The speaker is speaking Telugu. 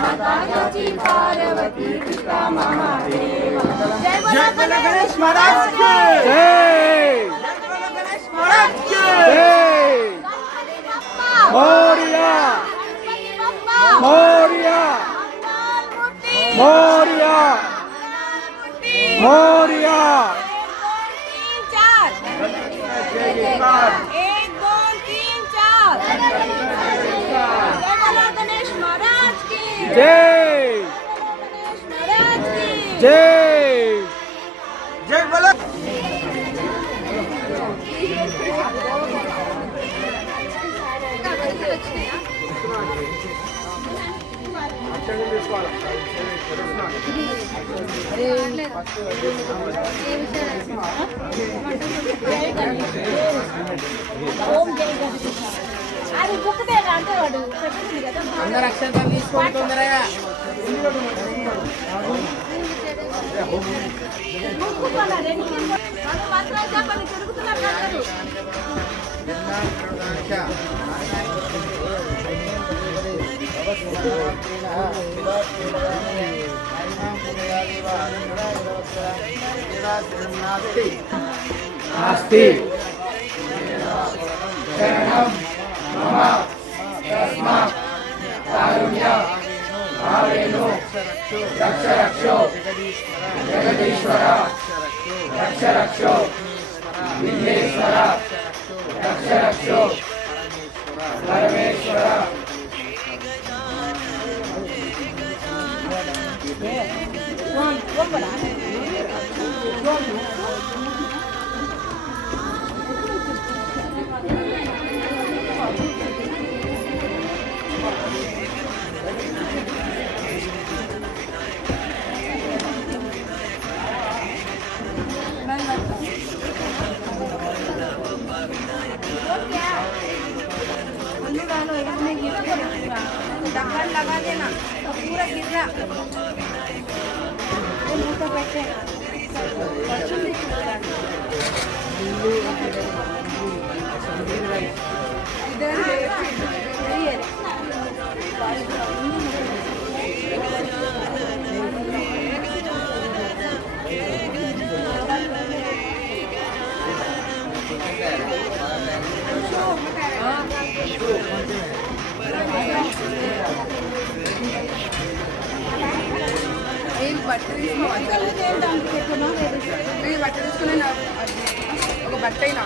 पार्वती पिता महादेव। जय बोलो गणेश महाराज की जय। जय बोलो गणेश महाराज की जय। मोरिया मोरिया मोरिया मोरिया। 1 2 3 4 जय बोलो गणेश महाराज की जय। गणेश महाराज की जय। जय बोलो అది బుక్కే అంటే వాడు పెట్టింది కదా అందరూ అక్షంతలు తీసుకోండి తొందరగా. చెప్పండి తిరుగుతున్నారు అందరూ. नास्ति शरणं मम तस्मात् कारुण्यं भावेनो रक्ष रक्षो जगदीश्वर रक्ष रक्षो विघ्नेश्वर रक्ष रक्षो परमेश्वर। ढक्कन लगा देना तो पूरा गिर रहा तो बैठे బట్ట తీసుకుని ఒక బట్ట అయినా